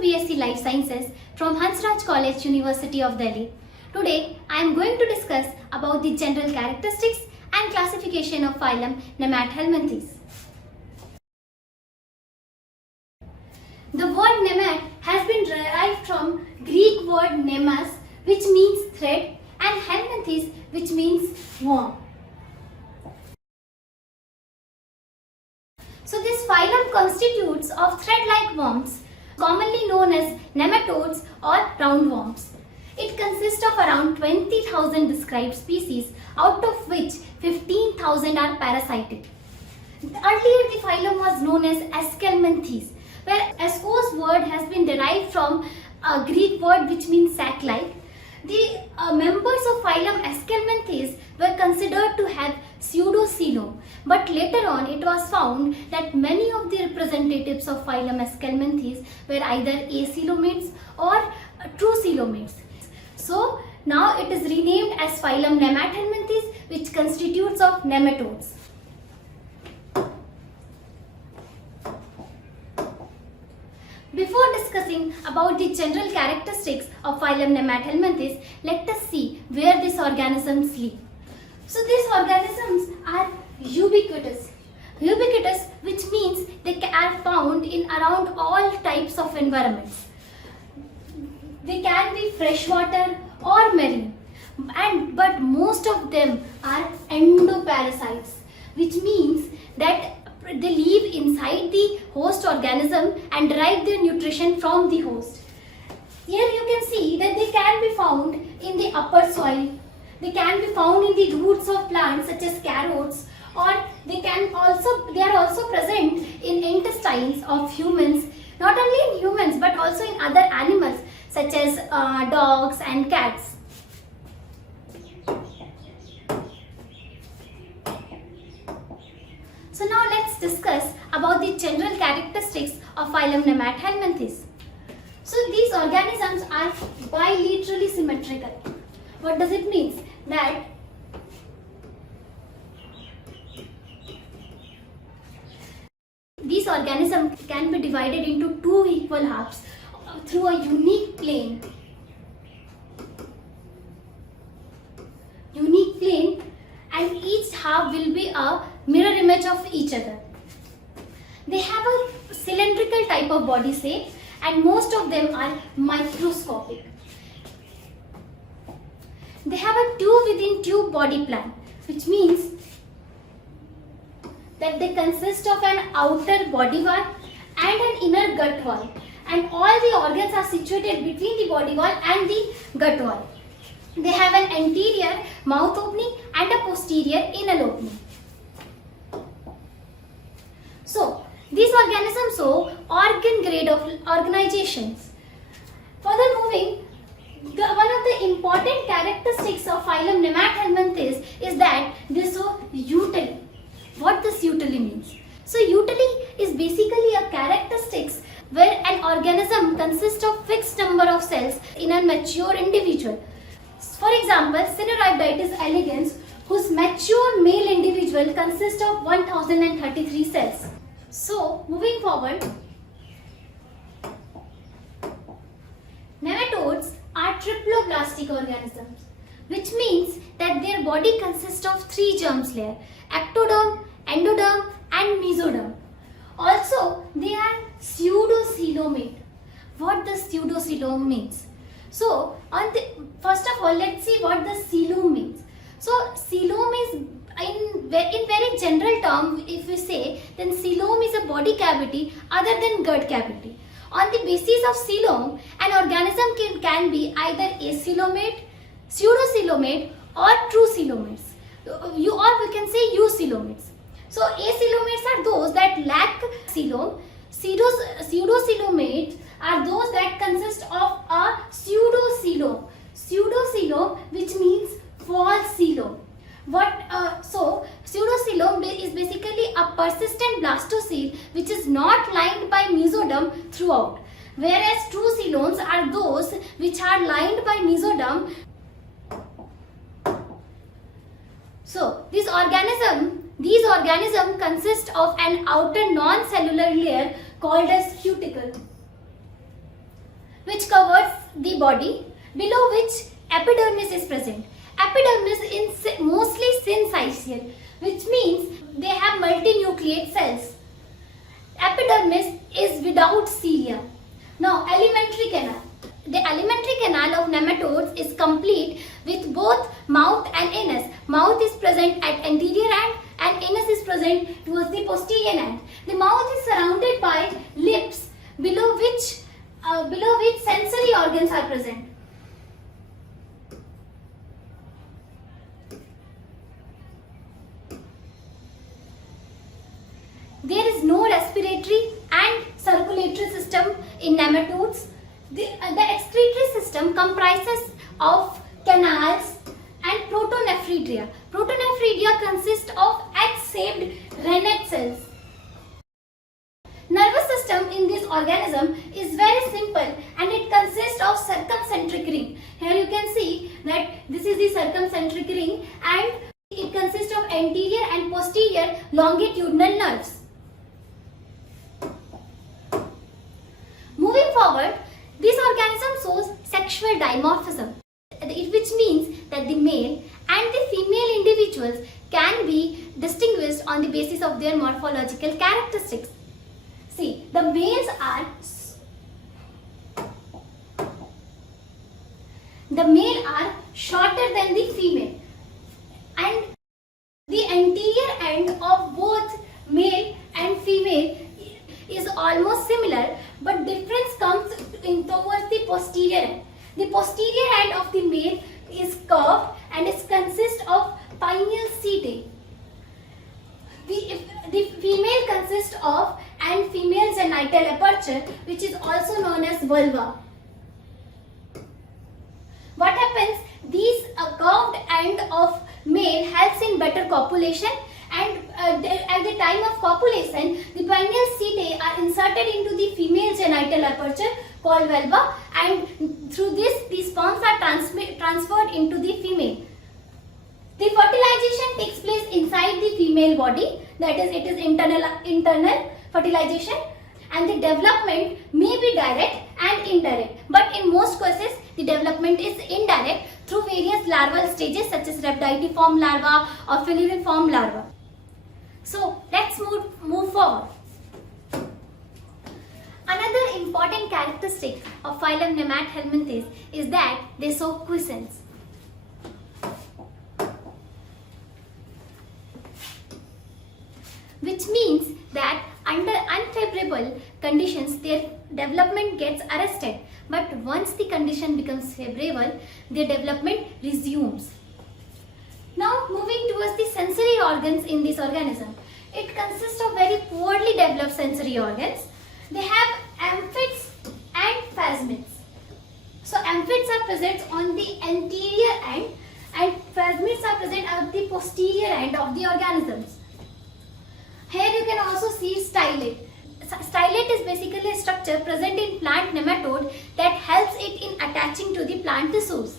B.Sc Life Sciences from Hansraj College, University of Delhi. Today, I am going to discuss about the general characteristics and classification of phylum NEMATHELMINTHES. The word nemat has been derived from Greek word nemas, which means thread, and helminthes, which means worm. So this phylum constitutes of thread-like worms, commonly known as nematodes or roundworms. It consists of around 20,000 described species, out of which 15,000 are parasitic. Earlier the phylum was known as Aschelminthes, where Asco's word has been derived from a Greek word which means sac-like. The members of phylum Aschelminthes were considered to have pseudocoelom, but later on it was found that many of the representatives of phylum Aschelminthes were either acoelomates or true coelomates. So now it is renamed as phylum NEMATHELMINTHES, which constitutes of nematodes. Before discussing about the general characteristics of phylum NEMATHELMINTHES, let us see where these organisms live. So these organisms are ubiquitous. Ubiquitous, which means they are found in around all types of environments. They can be freshwater or marine, but most of them are endoparasites, which means that they live inside the host organism and derive their nutrition from the host. Here you can see that they can be found in the upper soil. They can be found in the roots of plants such as carrots, or they are also present in intestines of humans, not only in humans but also in other animals such as dogs and cats. So now let's discuss about the general characteristics of phylum NEMATHELMINTHES. So these organisms are bilaterally symmetrical. What does it mean? That these organisms can be divided into two equal halves through a unique plane. And each half will be a mirror image of each other. They have a cylindrical type of body shape, and most of them are microscopic. They have a tube within tube body plan, which means that they consist of an outer body wall and an inner gut wall, and all the organs are situated between the body wall and the gut wall. They have an anterior mouth opening and a posterior anal opening. So these organisms show organ grade of organizations. Further moving, one of the important characteristics of phylum NEMATHELMINTHES is that they show utily. What this utily means? So utily is basically a characteristics where an organism consists of fixed number of cells in a mature individual. For example, Cineribditis elegans, whose mature male individual consists of 1033 cells. So moving forward, nematodes are triploblastic organisms, which means that their body consists of three germ layers: ectoderm, endoderm and mesoderm. Also, they are pseudocoelomate. What does pseudocoelom means? So, first of all, let's see what the coelom means. So, coelom is, in very general term, if we say, then coelom is a body cavity other than gut cavity. On the basis of coelom, an organism can be either acoelomate, pseudocoelomate or true coelomates. Or we can say eucoelomates. So acoelomates are those that lack coelom. Pseudocoelomates are those that consist of a pseudocoelom. Pseudocoelom, which means false coelom. So pseudocoelom is basically a persistent blastocele which is not lined by mesoderm throughout, whereas true coeloms are those which are lined by mesoderm. So these organisms consist of an outer non-cellular layer called as cuticle. the body below which epidermis is present. Epidermis is mostly syncytial, which means they have multinucleate cells. Epidermis is without cilia. Now, alimentary canal. The alimentary canal of nematodes is complete with both mouth and anus. Mouth is present at anterior end and anus is present towards the posterior end. The mouth is surrounded by lips below which sensory organs are present. There is no respiratory and circulatory system in nematodes. The excretory system comprises of canals and protonephridia. Protonephridia consist of egg-shaped rennet cells. Nervous system in this organism is very simple and it consists of circumcentric ring. Here you can see that this is the circumcentric ring and it consists of anterior and posterior longitudinal nerves. Moving forward, this organism shows sexual dimorphism, which means that the male and the female individuals can be distinguished on the basis of their morphological characteristics. See, the males are shorter than the female, and the anterior end of both male and female is almost similar, but difference comes in towards the posterior end. The posterior end of the male is curved and it consists of pineal setae. The female consists of and female genital aperture, which is also known as vulva. What happens? These curved end of male helps in better copulation, and at the time of copulation, the pineal setae are inserted into the female genital aperture called vulva, and through this, the sperms are transferred into the female. The fertilization takes place inside the female body, that is, it is internal fertilization, and the development may be direct and indirect, but in most cases the development is indirect through various larval stages such as rhabditiform larva or filiform larva. So let's move forward. Another important characteristic of phylum NEMATHELMINTHES is that they show quiescence. Which means that under unfavorable conditions their development gets arrested, but once the condition becomes favorable, their development resumes. Now moving towards the sensory organs in this organism. It consists of very poorly developed sensory organs. They have amphids and phasmids. So amphids are present on the anterior end and phasmids are present at the posterior end of the organisms. Here you can also see stylate. Stylate is basically a structure present in plant nematode that helps it in attaching to the plant tissues.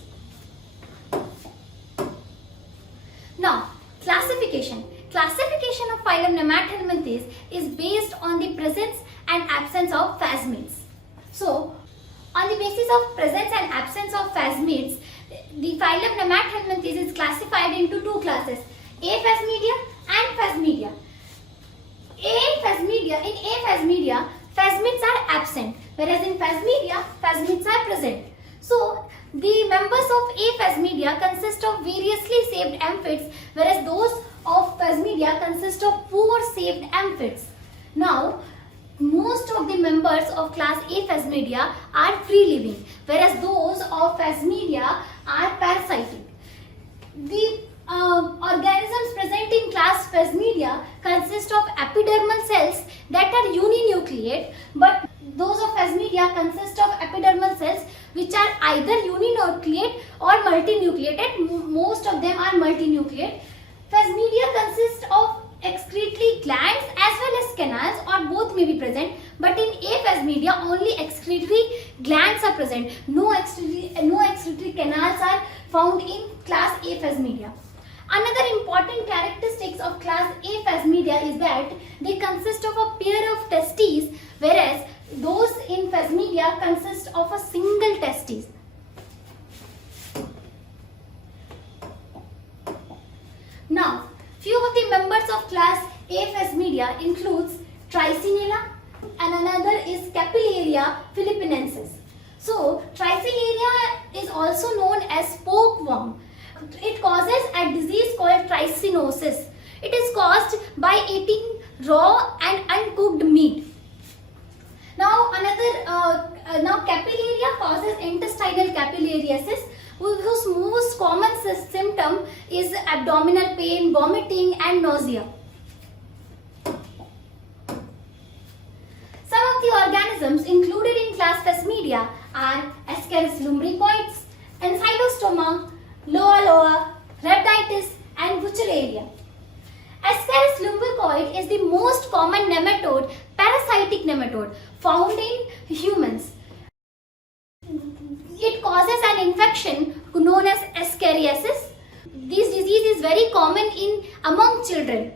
Now, classification. Classification of phylum NEMATHELMINTHES is based on the presence and absence of phasmids. So, on the basis of presence and absence of phasmids, the phylum NEMATHELMINTHES is classified into two classes, aphasmidia and phasmidia. In aphasmidia, phasmids are absent, whereas in phasmidia, phasmids are present. So, the members of aphasmidia consist of variously shaped amphids, whereas those of phasmidia consist of poor shaped amphids. Now, most of the members of class aphasmidia are free living, whereas those of phasmidia are parasitic. The organisms present in class phasmidia consist of epidermal cells that are uninucleate, but those of phasmidia consist of epidermal cells which are either uninucleate or multinucleated. Most of them are multinucleate. Phasmidia consists of excretory glands as well as canals, or both may be present, but in aphasmidia only excretory glands are present. No excretory canals are found in class aphasmidia. Another important characteristics of class aphasmidia is that they consist of a pair of testes, whereas those in Phasmidia consist of a single testis. Now, few of the members of class A Phasmidia includes Tricinella and another is Capillaria philippinensis. So, Tricinella is also known as pokeworm. It causes a disease called trichinosis. It is caused by eating raw and uncooked meat. Now, Capillaria causes intestinal capillariasis, whose most common symptom is abdominal pain, vomiting and nausea. Some of the organisms included in class Phasmidia are Ascaris lumbricoids, Ancylostoma, Loa, Rhabditis and Wuchereria. Ascaris lumbricoid is the most common nematode, parasitic nematode found in humans. It causes an infection known as ascariasis. This disease is very common among children.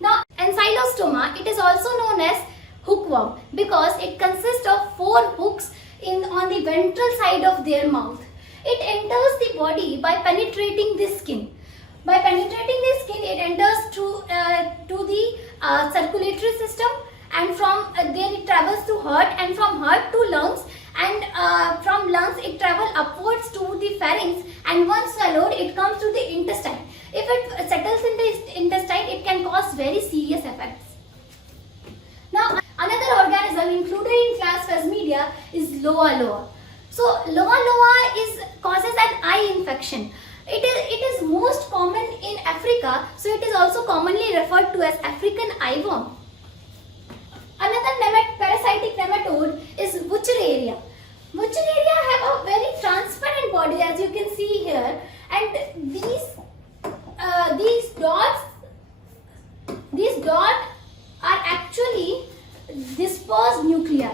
Now, Ancylostoma, it is also known as hookworm because it consists of 4 hooks on the ventral side of their mouth. It enters the body by penetrating the skin. By penetrating the skin, it enters to the circulatory system, and from there it travels to heart, and from heart to lungs, and from lungs it travels upwards to the pharynx, and once swallowed it comes to the intestine. If it settles in the intestine, it can cause very serious effects. Now, another organism included in class Phasmidia is Loa. So, Loa causes an eye infection. It is most common in Africa, so it is also commonly referred to as African eyeworm. Another parasitic nematode is Wuchereria. Wuchereria have a very transparent body, as you can see here, and these dots are actually dispersed nuclei.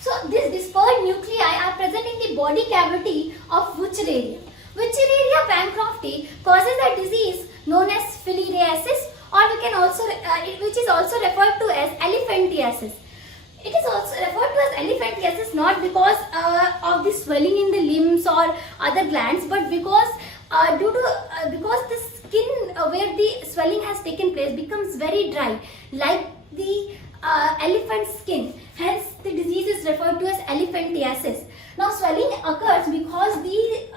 So these dispersed nuclei are present in the body cavity of Wuchereria. Wuchereria bancrofti causes a disease known as filariasis, or we can also which is also referred to as elephantiasis. It is also referred to as elephantiasis not because of the swelling in the limbs or other glands, but because because the skin where the swelling has taken place becomes very dry, like the elephant skin. Hence, the disease is referred to as elephantiasis. Now, swelling occurs because the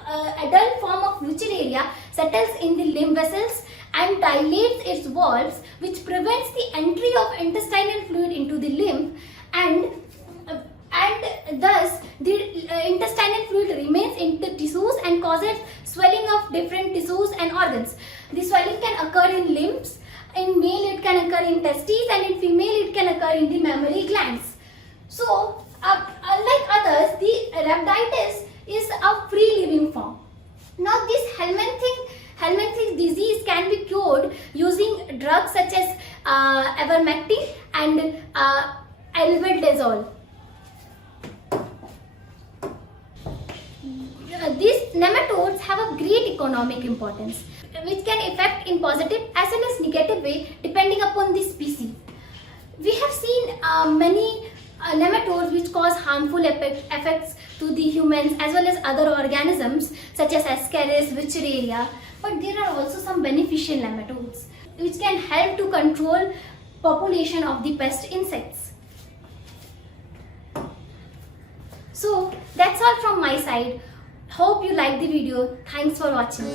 adult form of Wuchereria settles in the lymph vessels and dilates its valves, which prevents the entry of intestinal fluid into the lymph, and thus the intestinal fluid remains in the tissues and causes swelling of different tissues and organs. The swelling can occur in limbs. In male it can occur in testes, and in female it can occur in the mammary glands. So, unlike others, the rhabditis is a free living form. Now, this Helminthi's disease can be cured using drugs such as ivermectin and albendazole. These nematodes have a great economic importance, which can affect in positive as well as negative way depending upon the species. We have seen many nematodes which cause harmful effects to the humans as well as other organisms such as Ascaris, Wuchereria, but there are also some beneficial nematodes which can help to control population of the pest insects. So that's all from my side. Hope you liked the video. Thanks for watching.